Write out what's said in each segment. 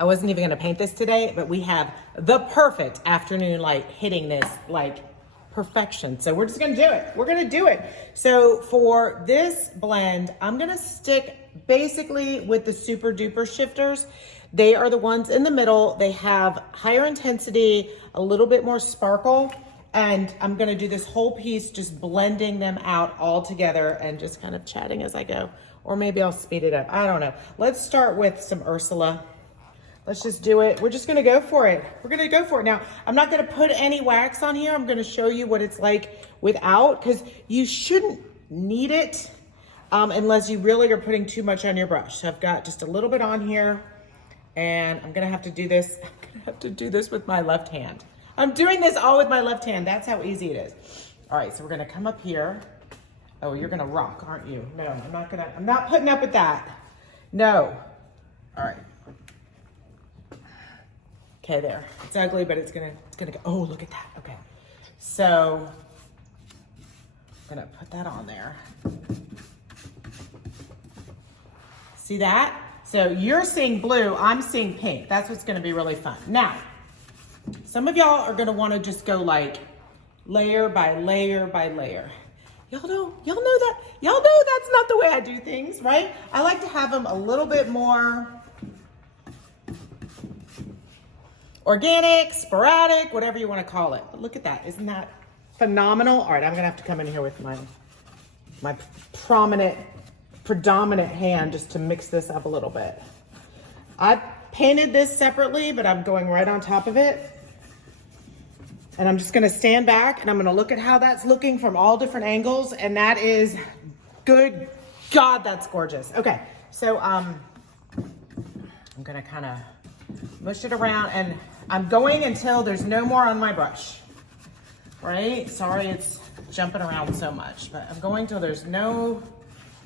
I wasn't even gonna paint this today, but we have the perfect afternoon light hitting this like perfection. So we're just gonna do it. We're gonna do it. So for this blend, I'm gonna stick basically with the Sue-Per Duper Shifters. They are the ones in the middle. They have higher intensity, a little bit more sparkle, and I'm gonna do this whole piece just blending them out all together and just kind of chatting as I go. Or maybe I'll speed it up, I don't know. Let's start with some Ursula. Let's just do it. We're just gonna go for it. We're gonna go for it. Now, I'm not gonna put any wax on here. I'm gonna show you what it's like without, because you shouldn't need it unless you really are putting too much on your brush. So I've got just a little bit on here, and I'm gonna have to do this. I'm gonna have to do this with my left hand. I'm doing this all with my left hand. That's how easy it is. All right, so we're gonna come up here. Oh, you're gonna rock, aren't you? No, I'm not putting up with that. No. All right. Okay, there. It's ugly, but it's gonna go. Oh, look at that. Okay. So I'm gonna put that on there. See that? So you're seeing blue, I'm seeing pink. That's what's gonna be really fun. Now, some of y'all are gonna wanna just go like layer by layer by layer. Y'all know that's not the way I do things, right? I like to have them a little bit more organic, sporadic, whatever you want to call it. But look at that. Isn't that phenomenal? All right, I'm going to have to come in here with my predominant hand just to mix this up a little bit. I painted this separately, but I'm going right on top of it. And I'm just going to stand back and I'm going to look at how that's looking from all different angles. And that is good. God, that's gorgeous. Okay, so I'm going to kind of mush it around, and I'm going until there's no more on my brush, right? Sorry it's jumping around so much, but I'm going till there's no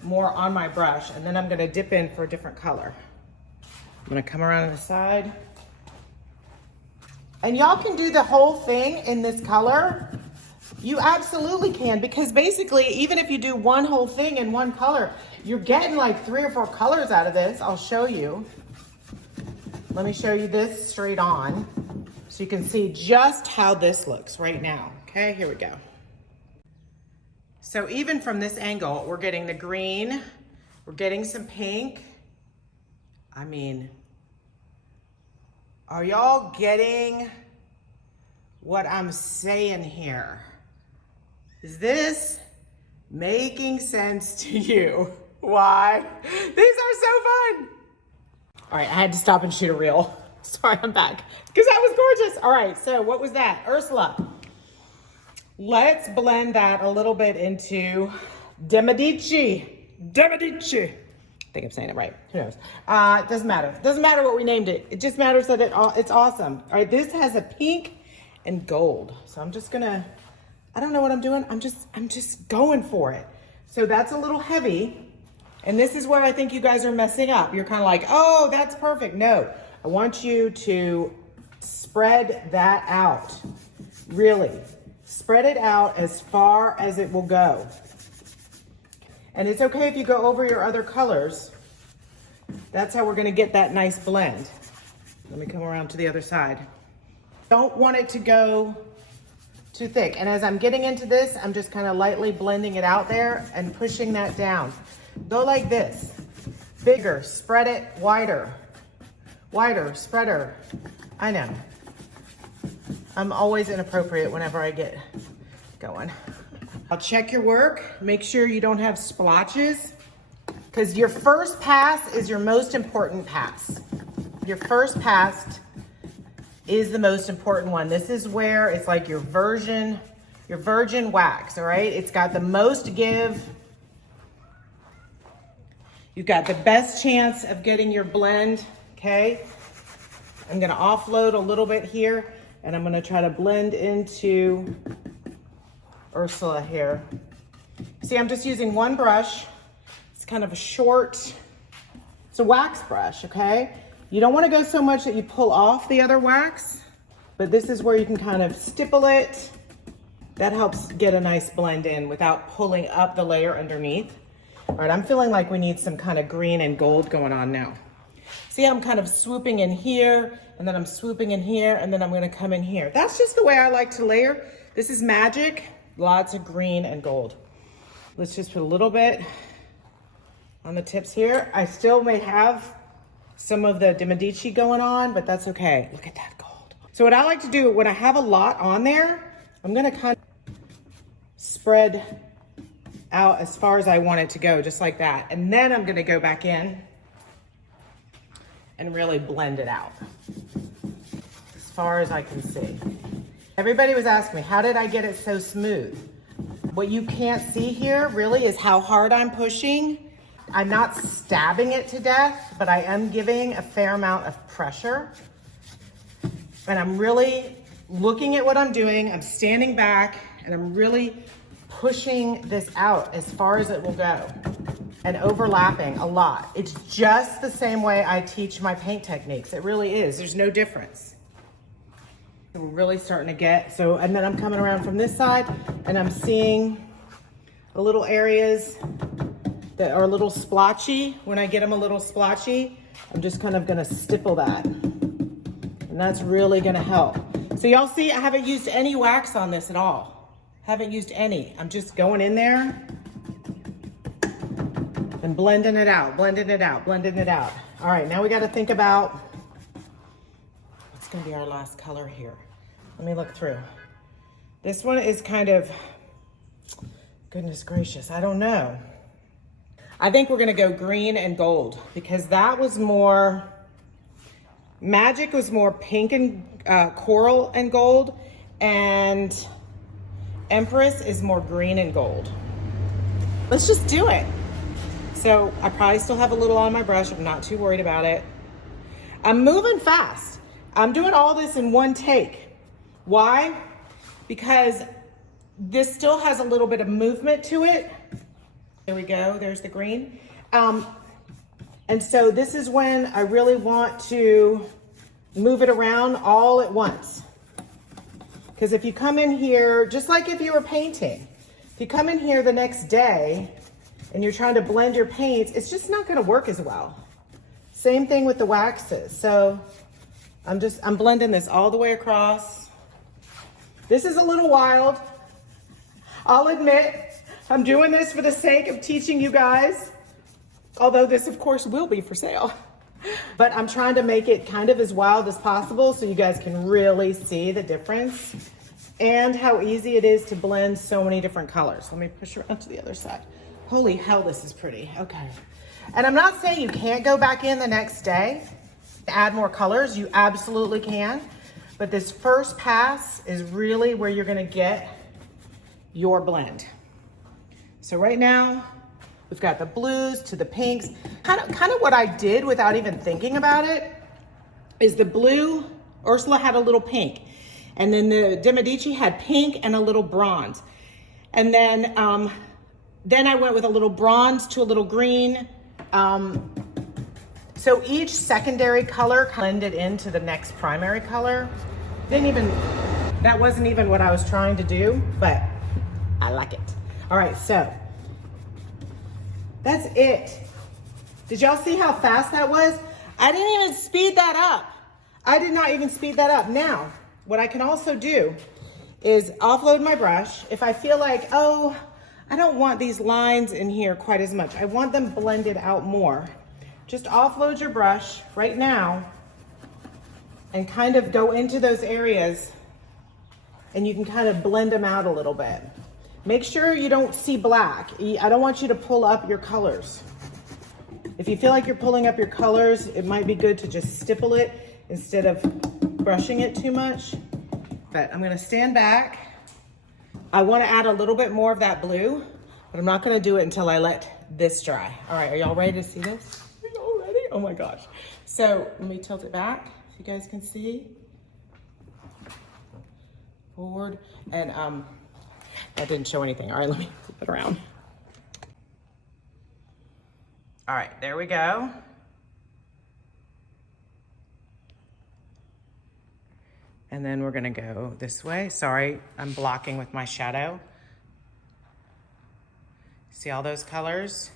more on my brush, and then I'm gonna dip in for a different color. I'm gonna come around to the side. And y'all can do the whole thing in this color. You absolutely can, because basically, even if you do one whole thing in one color, you're getting like 3 or 4 colors out of this. I'll show you. Let me show you this straight on so you can see just how this looks right now. Okay, here we go. So even from this angle, we're getting the green, we're getting some pink. I mean, are y'all getting what I'm saying here? Is this making sense to you? Why? These are so fun. All right, I had to stop and shoot a reel. Sorry, I'm back. Because that was gorgeous. All right, so what was that? Ursula. Let's blend that a little bit into Demedici. I think I'm saying it right. Who knows? It doesn't matter. It doesn't matter what we named it. It just matters that it's awesome. All right, this has a pink and gold. So I'm just gonna, I don't know what I'm doing. I'm just going for it. So that's a little heavy. And this is where I think you guys are messing up. You're kind of like, oh, that's perfect. No, I want you to spread that out. Really, spread it out as far as it will go. And it's okay if you go over your other colors. That's how we're gonna get that nice blend. Let me come around to the other side. Don't want it to go too thick. And as I'm getting into this, I'm just kind of lightly blending it out there and pushing that down. Go like this, bigger, spread it wider, spreader. I know. I'm always inappropriate whenever I get going. I'll check your work, make sure you don't have splotches, because your first pass is your most important pass. Your first pass is the most important one. This is where it's like your virgin wax, all right? It's got the most give. You've got the best chance of getting your blend, okay? I'm gonna offload a little bit here, and I'm gonna try to blend into Ursula here. See, I'm just using one brush. It's kind of a short, it's a wax brush, okay? You don't wanna go so much that you pull off the other wax, but this is where you can kind of stipple it. That helps get a nice blend in without pulling up the layer underneath. All right, I'm feeling like we need some kind of green and gold going on now. See, I'm kind of swooping in here, and then I'm swooping in here, and then I'm gonna come in here. That's just the way I like to layer. This is magic, lots of green and gold. Let's just put a little bit on the tips here. I still may have some of the Medici going on, but that's okay. Look at that gold. So what I like to do when I have a lot on there, I'm gonna kind of spread out as far as I want it to go, just like that. And then I'm gonna go back in and really blend it out as far as I can see. Everybody was asking me, how did I get it so smooth? What you can't see here really is how hard I'm pushing. I'm not stabbing it to death, but I am giving a fair amount of pressure. And I'm really looking at what I'm doing. I'm standing back and I'm really pushing this out as far as it will go and overlapping a lot. It's just the same way I teach my paint techniques. It really is. There's no difference. So we're really starting to get, and then I'm coming around from this side and I'm seeing the little areas that are a little splotchy. When I get them a little splotchy, I'm just kind of gonna stipple that. And that's really gonna help. So y'all see, I haven't used any wax on this at all. Haven't used any. I'm just going in there and blending it out, blending it out, blending it out. All right, now we gotta think about what's gonna be our last color here. Let me look through. This one is kind of, goodness gracious, I don't know. I think we're gonna go green and gold because that was more, Magic was more pink and coral and gold, and Empress is more green and gold. Let's just do it. So I probably still have a little on my brush. I'm not too worried about it. I'm moving fast. I'm doing all this in one take. Why? Because this still has a little bit of movement to it. There we go, there's the green. And so this is when I really want to move it around all at once. Because if you come in here, just like if you were painting, if you come in here the next day and you're trying to blend your paints, it's just not gonna work as well. Same thing with the waxes. So I'm blending this all the way across. This is a little wild. I'll admit, I'm doing this for the sake of teaching you guys, although this of course will be for sale. But I'm trying to make it kind of as wild as possible so you guys can really see the difference and how easy it is to blend so many different colors. Let me push around to the other side. Holy hell, this is pretty. Okay. And I'm not saying you can't go back in the next day to add more colors. You absolutely can. But this first pass is really where you're gonna get your blend. So right now, we've got the blues to the pinks. Kind of what I did without even thinking about it is the blue, Ursula had a little pink. And then the De Medici had pink and a little bronze. And then I went with a little bronze to a little green. So each secondary color blended into the next primary color. That wasn't even what I was trying to do, but I like it. All right, so that's it. Did y'all see how fast that was? I didn't even speed that up. I did not even speed that up. Now, what I can also do is offload my brush. If I feel like, oh, I don't want these lines in here quite as much. I want them blended out more. Just offload your brush right now and kind of go into those areas and you can kind of blend them out a little bit. Make sure you don't see black. I don't want you to pull up your colors. If you feel like you're pulling up your colors, it might be good to just stipple it instead of brushing it too much. But I'm gonna stand back. I wanna add a little bit more of that blue, but I'm not gonna do it until I let this dry. All right, are y'all ready to see this? Are y'all ready? Oh my gosh. So let me tilt it back so you guys can see. Forward, and that didn't show anything. All right, let me flip it around. All right, there we go. And then we're gonna go this way. Sorry, I'm blocking with my shadow. See all those colors?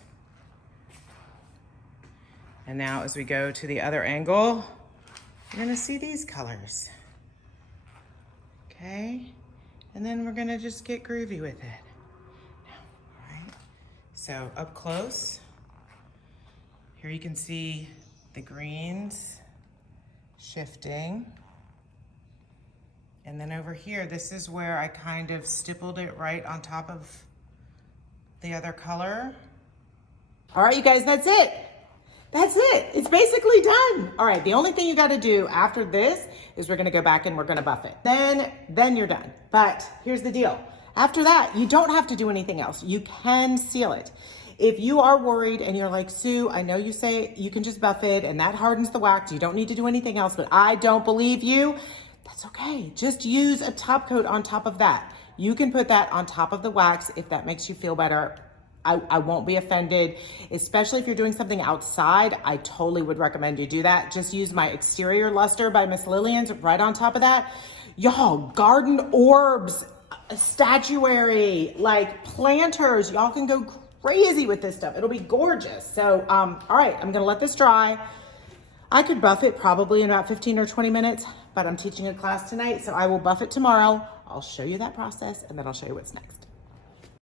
And now as we go to the other angle, you're gonna see these colors. Okay, and then we're gonna just get groovy with it. All right, so up close, here you can see the greens shifting. And then over here, this is where I kind of stippled it right on top of the other color. All right, you guys, that's it. That's it. It's basically done. All right, the only thing you got to do after this is we're going to go back and we're going to buff it. Then you're done. But here's the deal. After that, you don't have to do anything else. You can seal it. If you are worried and you're like, Sue, I know you say you can just buff it and that hardens the wax. You don't need to do anything else, but I don't believe you. That's okay. Just use a top coat on top of that. You can put that on top of the wax if that makes you feel better. I won't be offended, especially if you're doing something outside. I totally would recommend you do that. Just use my exterior luster by Miss Lillian's right on top of that. Y'all, garden orbs, statuary, like planters, y'all can go crazy with this stuff. It'll be gorgeous. So, all right, I'm gonna let this dry. I could buff it probably in about 15 or 20 minutes, but I'm teaching a class tonight, so I will buff it tomorrow. I'll show you that process and then I'll show you what's next.